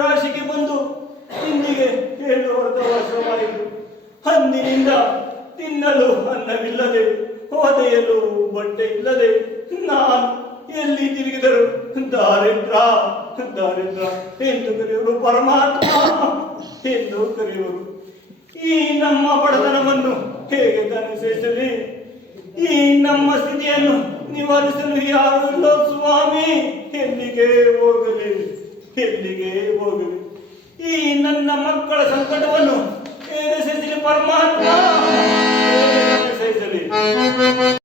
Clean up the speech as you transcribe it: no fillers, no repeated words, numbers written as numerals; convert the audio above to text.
ರಾಶಿಗೆ ಬಂದು ಇಂದಿಗೆ 7 ವರ್ಷವಾಯಿತು. ಅಂದಿನಿಂದ ತಿನ್ನಲು ಅನ್ನವಿಲ್ಲದೆ, ಓದೆಯಲು ಬಟ್ಟೆ ಇಲ್ಲದೆ ನಾನು ಎಲ್ಲಿ ತಿರುಗಿದರು ದಾರಿದ್ರ ದಾರಿದ್ರ ಎಂದು ಕರೆಯುವರು, ಪರಮಾತ್ಮ ಎಂದು ಕರೆಯುವರು. ಈ ನಮ್ಮ ಬಡತನವನ್ನು ಹೇಗೆ ತನಿಸಲಿ? ಈ ನಮ್ಮ ಸ್ಥಿತಿಯನ್ನು ನಿವಾರಿಸಲು ಯಾರು ಇಲ್ಲೋ ಸ್ವಾಮಿ. ಎಲ್ಲಿಗೆ ಹೋಗಲಿ, ಎಲ್ಲಿಗೆ ಹೋಗಲಿ? ಈ ನನ್ನ ಮಕ್ಕಳ ಸಂಕಟವನ್ನು ಹೇಗೆ ಸಹಿಸಲಿ ಪರಮಾತ್ಮ, ಹೇಗೆ ಸಹಿಸಲಿ?